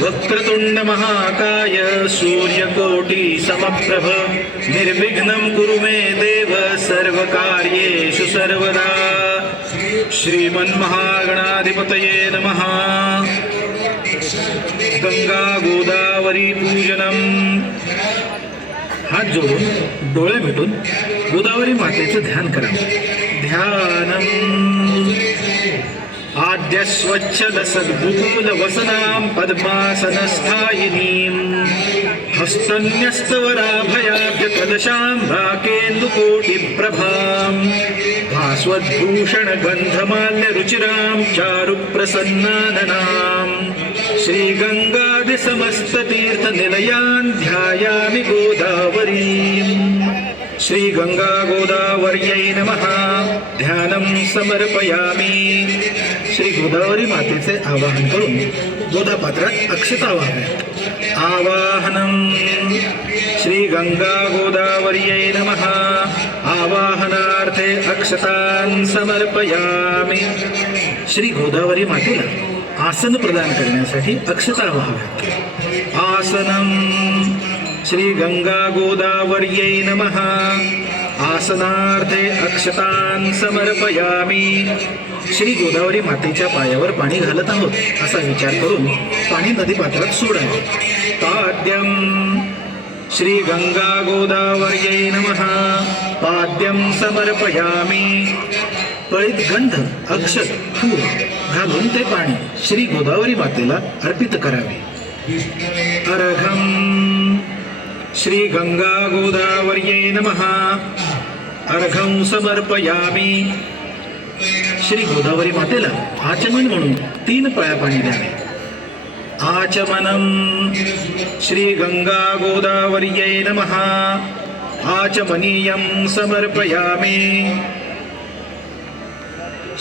वक्रतुंड महाकाय सूर्यकोटि समप्रभ। निर्विघ्नं कुरु मे देव सर्वकार्येषु सर्वदा। श्रीमन्महागणाधिपतये नमः। गंगा गोदावरी पूजनम। हात जोडून डोळे भेटून गोदावरी मातेचं ध्यान करा। ध्यानम। आद्य स्वच्छल सद्गुकुल वसनां पद्मासनस्थायिनीं हस्तन्यस्तवराभयाभ्य कलशां भाकेन्दुकोटिप्रभां भास्वद्भूषण गन्धमाल्य ध्यायामि गोदावरीम्। श्रीगंगा गोदावर्यै नमः. ध्यानं समर्पयामी. श्री गोदावरी मातेचे आवाहन करून गोदा पात्रात अक्षता वाहूया आवाहनं. श्री गंगा गोदावर्यै नमः. आवाहनार्थे अक्षतान् समर्पयामी. श्री गोदावरी मातेला आसन प्रदान करण्यासाठी अक्षता व्हाव्यात आसनं. श्री गंगा गोदावर्यै नमः। आसनार्थे अक्षतान समर्पयामी। श्री गोदावरी मातेच्या पायावर पाणी घालत आहोत असा विचार करून पाणी नदीपात्रात सोडावे. पाद्यम। श्री गंगा गोदावर्यै नमः। पाद्यम समर्पयामी। पळीत गंध अक्षत फूल घालून ते पाणी श्री गोदावरी मातेला अर्पित करावे. अर्घम। श्री गंगा नमः। अर्घं समर्पयामी। श्री गोदावरी मातेला आचमन म्हणून तीन पळ्या पाणी द्यावे. आचमनम। श्री गंगा गोदावर्यै नमः। आचमनीयं समर्पयामी।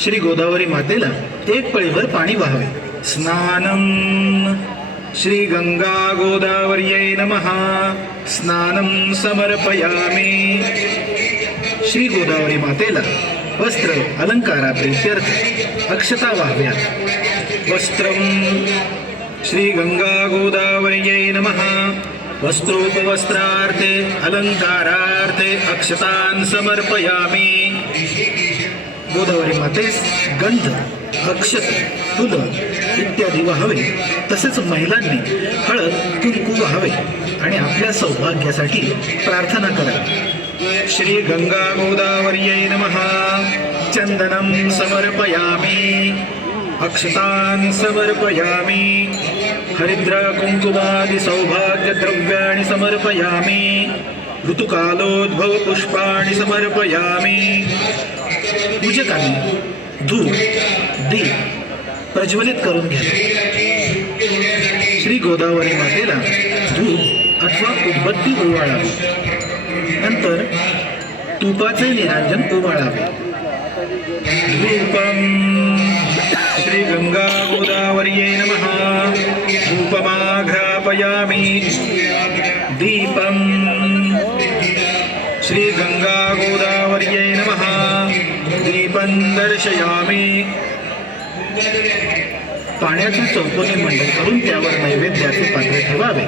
श्री गोदावरी मातेला एक पळीभर पाणी वाहावे. स्नानम। श्री गंगा गोदावर्यै नमः। स्नानं समर्पयामी। श्री गोदावरी मातेला वस्त्र अलंकाराप्रित्यर्थ अक्षता वाहव्यात वस्त्रं श्री गंगा गोदावर्यै नमः। वस्त्रोपवस्त्रार्थे अलंकारार्थे अक्षतान् समर्पयामी। गोदावरी मातेस गंध। अक्षत फुलं इत्यादी व्हावे. तसेच महिलांनी हळद कुंकू व्हावे आणि आपल्या सौभाग्यासाठी प्रार्थना करावी. श्री गंगा गोदावर्यै नमः. चंदनं समर्पयामी. अक्षतान् समर्पयामी. हरिद्र कुंकुमादि सौभाग्य समर्पयामि समर्पयामी. ऋतुकालोद्भव पुष्पाणि समर्पयामी. पूजकांनी धूप दीप प्रज्वलित करून घ्या. श्री गोदावरी मातेला धूप अथवा उदबत्ती ओवाळावी. नंतर तुपाचे निरांजन ओवाळावे. धूपम श्री गंगा गोदावर्यै नमः. धूपमाघ्रापयामि. दीपम श्री गंगा गोदावर्यै नमः. दीपं दर्शयामि. पाण्याची चौकोनी मंडळ करून त्यावर नैवेद्याचे पात्र ठेवावे.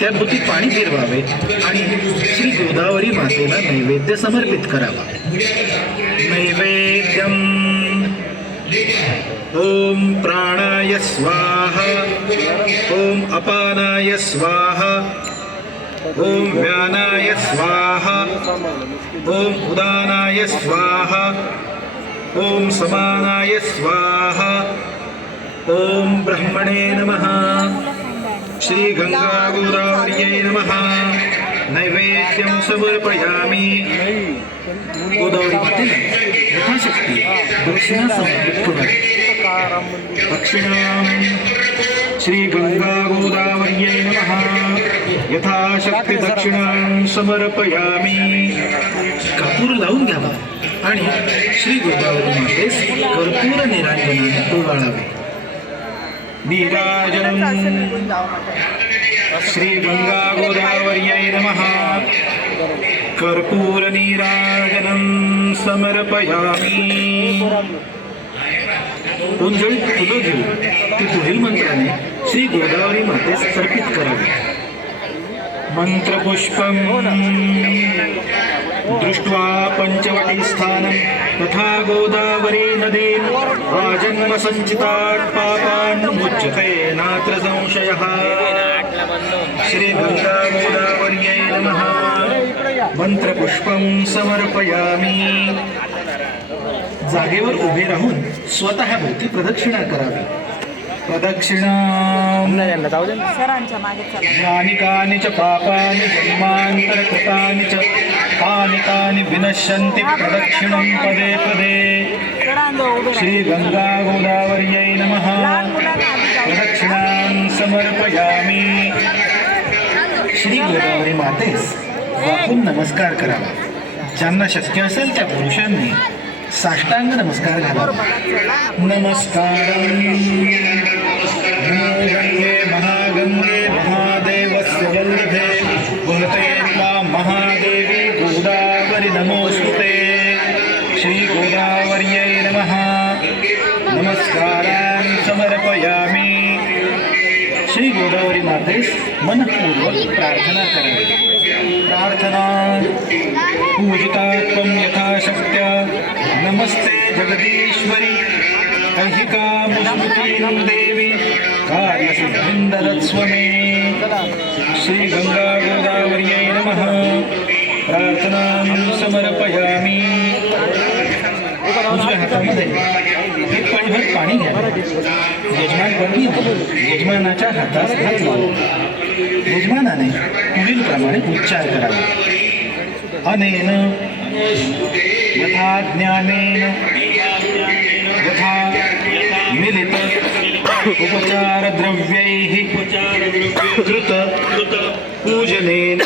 त्याभोवती पाणी फिरवावे आणि श्री गोदावरी मातेला नैवेद्य समर्पित करावा. नैवेद्यम ओम प्राणाय स्वाहा ओम अपानाय स्वाहा ओम व्यानाय स्वाहा ओम उदानाय स्वाहा ओम समानाय स्वाहा। ओम ब्रह्मणे नमः। श्री गंगा नमः। नैवेद्यं समर्पयामि गोदावरीमध्ये यथाशक्ती दक्षिणा समर्पित करा दक्षिणां श्री गंगा गोदावर्यै नमः। यथाशक्ती दक्षिणां समर्पयामि। कापूर लावून घ्यावा आणि श्री गोदावरी मातेस कर्पूर निरांजनाने ओवाळावे। निराजन श्री गंगा गोदावर्याय नमः। कर्पूरनीराजनं समर्पयामि। पुंजळी फुलं घेऊ ती पुढील मंत्राने श्री गोदावरी मातेस अर्पित करावी। मंत्रपुष्पम दृष्ट्वा पंचवटीस्थानं तथा गोदावरी नदी राजन्मसञ्चितात् पापान् मुच्यते नात्र संशयः। गोदावर्यै नमः। मंत्रपुष्पं समर्पयामि। जागेवर उभे राहून स्वतः भोवती प्रदक्षिणा करावी। प्रदक्षिणा सरांच्या मागे चला. यानि कानि च पापानि च तानि तानि विनश्यन्ति प्रदक्षिणं पदे पदे. श्रीगङ्गा गोदावर्यै नमः. प्रदक्षिणां समर्पयामि। श्री गोदावरी मातेस वाकून नमस्कार करावा. ज्यांना शक्य असेल त्या पुरुषांनी साष्टांग नमस्कार घालावा. नमस्कारं गंगे महागंगे महादेवस्य वल्लभे. गोदावरी मातेस मनपूर्वक प्रार्थना करावी. प्रार्थना. पूजिता त्वं यथाशक्त्या. नमस्ते जगदीश्वरी. कैहिका मुस्मृतीं देवी. कार्यसिद्धिं श्रीगङ्गा गोदावर्यै नमः. प्रार्थनां समर्पयामि. उजव्या हातामध्ये. एक पळभर पाणी घ्या यजमान पत्नी यजमानाच्या हातास हात लावा. यजमानाने पुढील प्रमाणे उच्चार करावा. अनेन यथा ज्ञानेन यथा मिलित उपचार द्रव्यैः कृत पूजनेन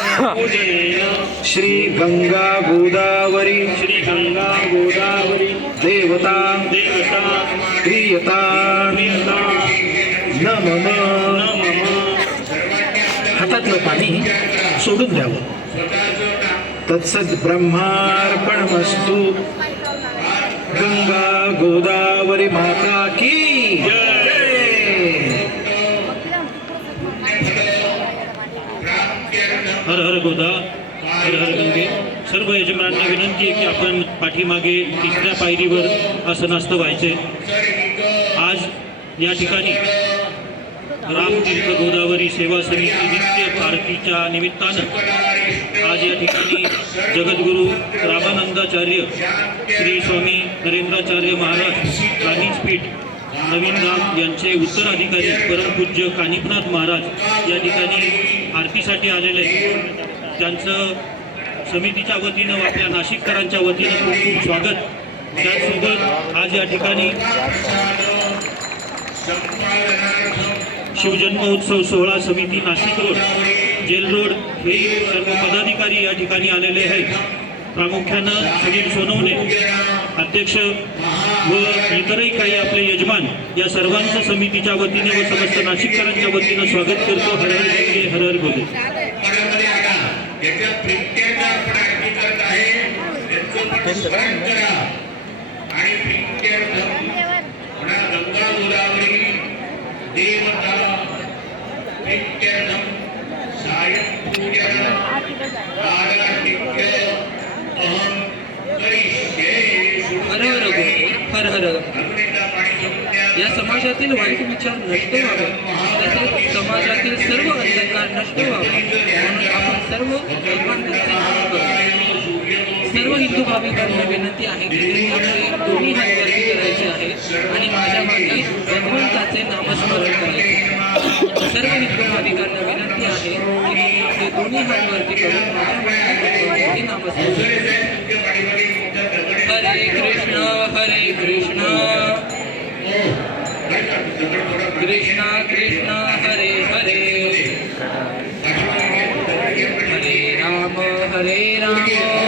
श्री गंगा गोदावरी गंगा गोदावरी देवता देवता क्रियता न मम हातातलं पाणी सोडून द्यावं. तत्सद ब्रह्मार्पणमस्तु. गंगा गोदावरी माता की हर हर गोदा हर हर गंगे. सर्व यजमानांना विनंती आहे की आपण पाठीमागे तिसऱ्या पायरीवर असं आसनास्त व्हायचे आज या ठिकाणी रामतीर्थ गोदावरी सेवा समिती नित्य भारतीच्या निमित्तानं आज या ठिकाणी जगद्गुरू रामानंदाचार्य श्री स्वामी नरेंद्राचार्य महाराज कानिजपीठ नवीन राम यांचे उत्तराधिकारी परमपूज्य कानिपनाथ महाराज या ठिकाणी आरतीसाठी आलेले त्यांचं समितीच्या वतीनं आपल्या नाशिककरांच्या वतीनं खूप खूप स्वागत. त्याचसोबत आज या ठिकाणी शिवजन्मोत्सव सोहळा समिती नाशिक रोड जेल रोड हे सर्व पदाधिकारी या ठिकाणी आलेले आहेत. प्रामुख्यानं सुनील सोनवणे अध्यक्ष व इतरही काही आपले यजमान या सर्वांचं समितीच्या वतीने व समस्त नाशिककरांच्या वतीनं स्वागत करतो. हर हर गंगे हर हर गोले. हर हर गो हर हर या समाजातील वाईट विचार नष्ट व्हावे. तसेच समाजातील सर्व अंधकार नष्ट व्हावा. म्हणून आपण सर्व एकांताचे नाम करू. सर्व हिंदू भाविकांना विनंती आहे की त्यांनी आपले दोन्ही हात वरती करायचे आहे आणि माझ्या मागे भगवंताचे नामस्मरण करायचे सर्व हिंदू भाविकांना विनंती आहे की त्यांनी आपले दोन्ही हात वरती करून माझ्या मागे भगवंताचे नामस्मरण हरे कृष्ण हरे कृष्ण. कृष्ण कृष्ण हरे हरे. हरे राम हरे राम.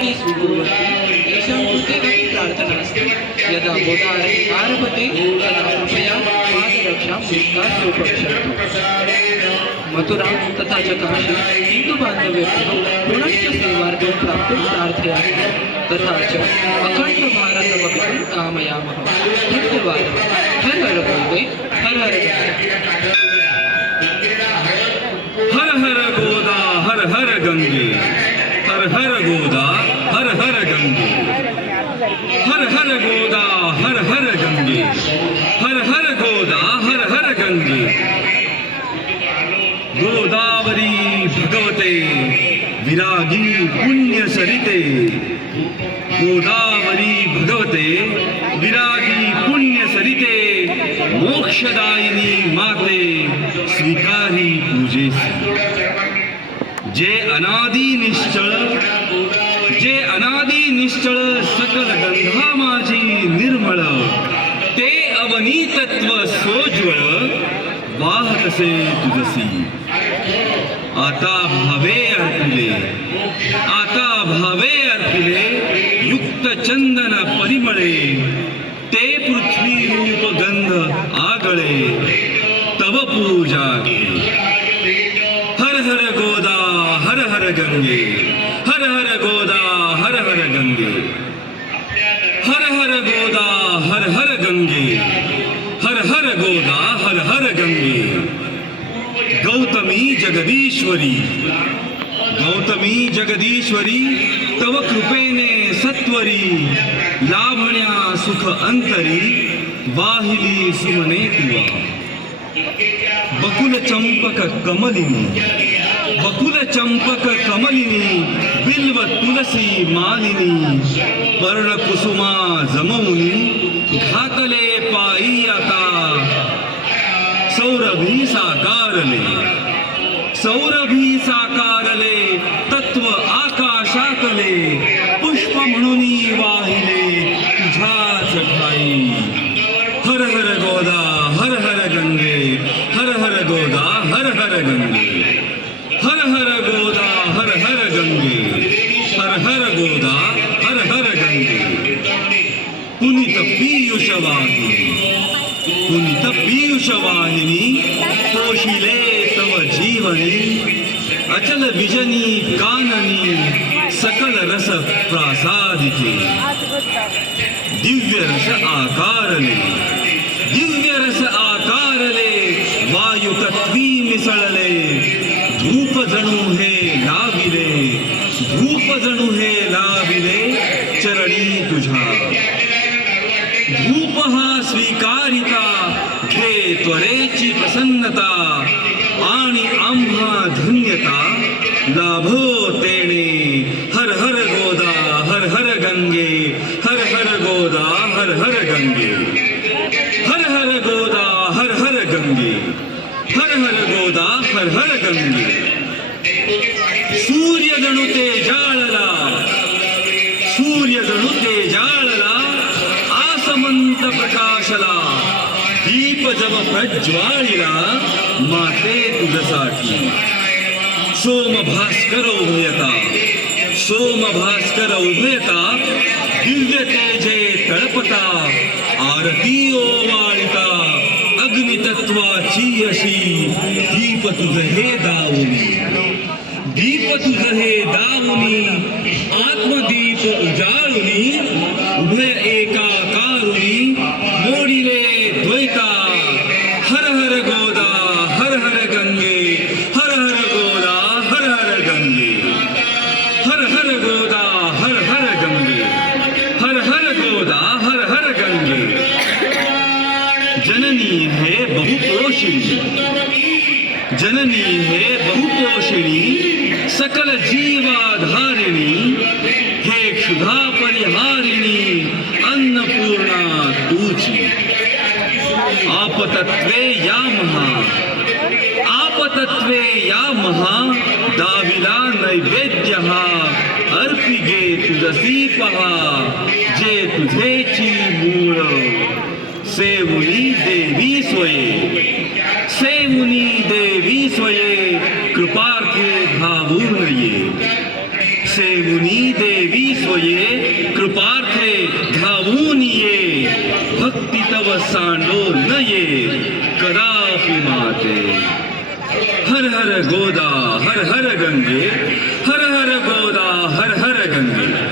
स्वीकुर्वन्ति तेषां कृते अपि प्रार्थना अस्ति यदा गोदार्की आरभते तदा कृपया पादरक्षां विश्वास्य उपविशन्तु मथुरा तथा च काशी हिन्दुबान्धव्यभ्यो पुनश्च सेवार्थं प्राप्तुं प्रार्थयामि तथा च अखण्डभारतमपि कामयामः धन्यवादः हर हर वन्दे हर हर हर गोदा हर हर गंगे हर हर गोदा हर हर गंगे हर हर गोदा हर हर गंगे हर हर गोदा हर हर गंगे गोदावरी भगवते विरागी पुण्य सरिते। गोदावरी भगवते विरागी पुण्य सरिते मोक्षदायिनी माते स्वीकारी पूजेसी। जे अनादि निश्चळ जे अनादि निश्चळ सकल गंधा माझी निर्मळ ते अवनीतत्व सोज्वळ वाहतसे तुझसी। आता भावे अर्पिले आता भावे अर्पिले युक्त चंदन परिमळे. ते पृथ्वी रूप गंध आगळे. तव पूजा हर हर गोदा हर हर गंगे. हर हर गोदा हर हर गंगे. हर हर गोदा हर हर गंगे हर हर गोदा हर हर गंगे गौतमी जगदीश्वरी। गौतमी जगदीश्वरी तव कृपेने सत्वरी। लाभण्या सुख अंतरी वाहिली सुमने तुवा बकुल चंपक कमलिनी। बकुल चंपक कमलिनी बिल्व तुलसी मालिनी। पर्ण कुसुमा जमवुनी घातले पायी आता। सौरभी साकारले। विजनी काननी सकल रस प्रासादिके। दिव्य रस आकारले। दिव्य रस आकारले वायू तत्वी मिसळले। धूप जणू हे लाविले। धूप जणू हे लाविले चरणी तुझ्या धूप हा स्वीकारिता घे त्वरेची प्रसन्नता। लाभो तेने हर हर गोदा हर हर गंगे हर हर गोदा हर हर गंगे हर हर गोदा हर हर गंगे हर हर गोदा हर हर गंगे सूर्य जणू ते जाळला सूर्य जणू ते जाळला आसमंत प्रकाशला दीप सोम भास्कर उभयता सोम भास्कर उभयता दिव्य तेजे तळपता आरती ओवाळिता अग्नितत्वाची अशी दीप तुझ हे दाऊनी. दीप तुझ हे दाऊनी आत्मदीप उजाळुनी उभय एका जननी हे बहुपोषिणी जननी हे बहुपोषिणी सकल जीवाधारिणी हे क्षुधा परिहारिणी अन्नपूर्णा तूची। आपतत्वे या महा आपतत्वे या महा दाविला नैवेद्य अर्पिगे तुझसी पहा जे तुझेची मूळ। सेमुनी देवी स्वये सेमुनी देवी स्वये कृपार्थे धावून ये। सेमुनी देवी स्वये कृपार्थे धावून ये। भक्ती तव सांडो न ये कदापि माते हर हर गोदा हर हर गंगे हर हर गोदा हर हर गंगे।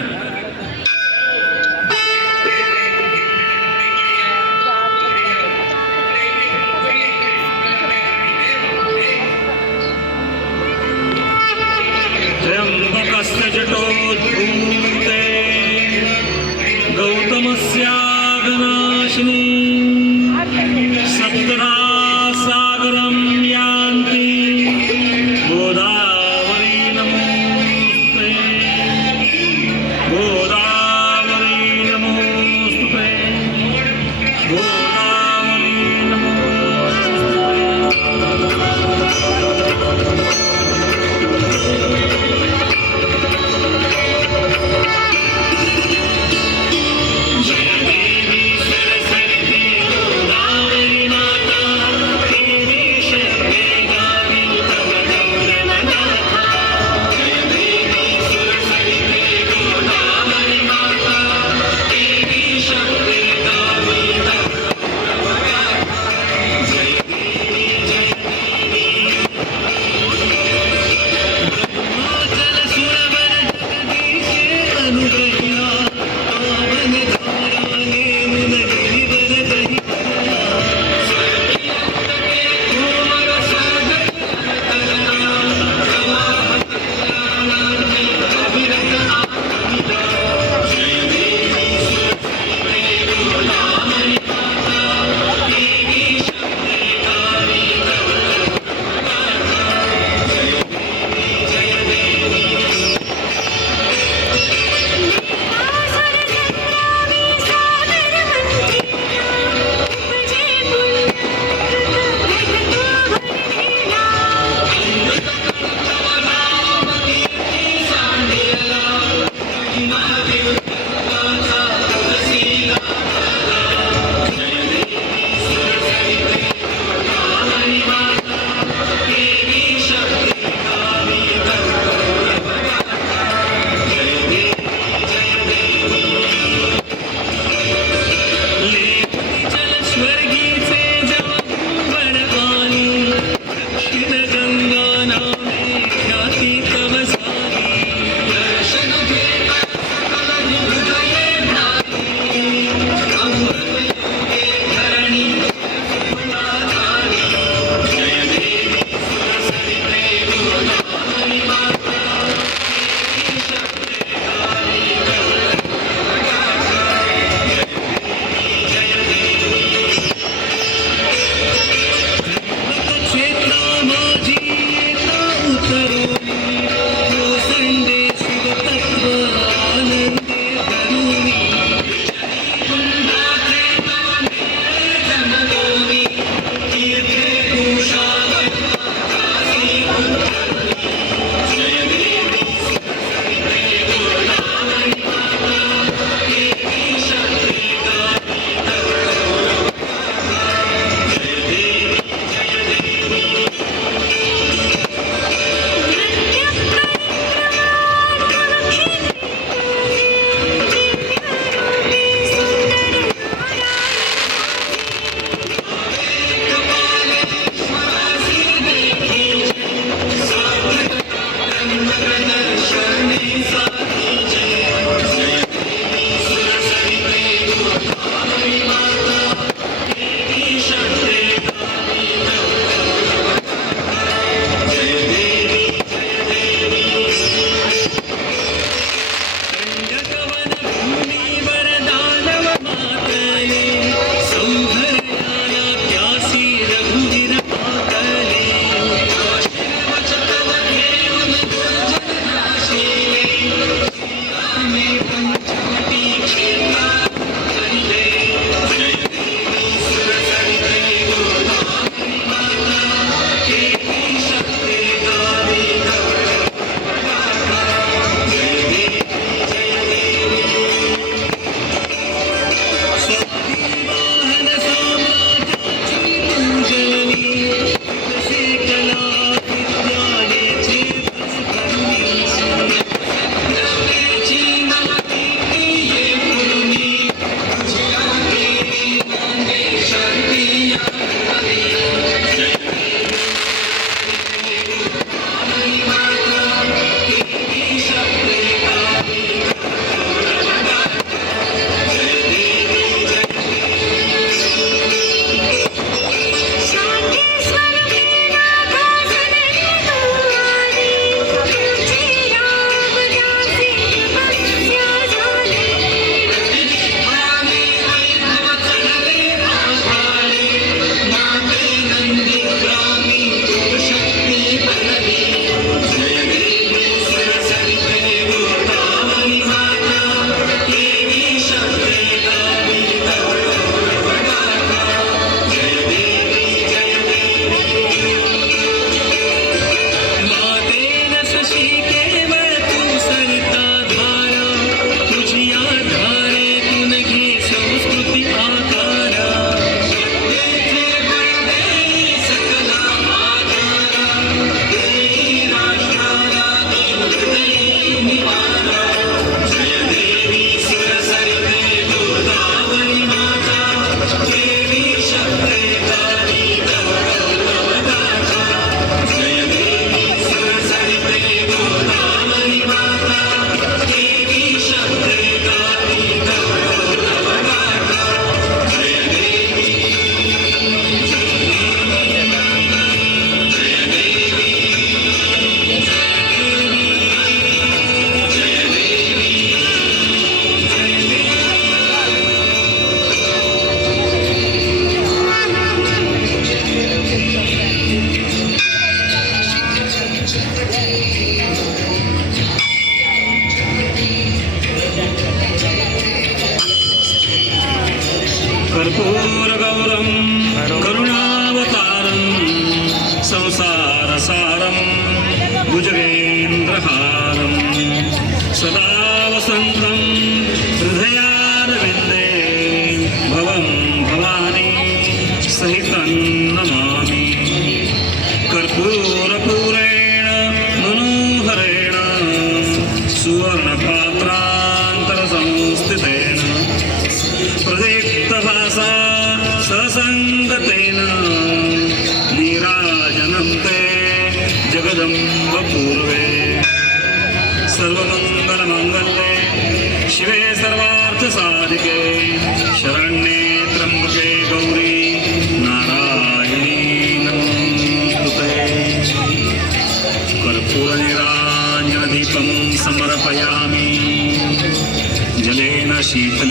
सहितं नमामि कर्पूर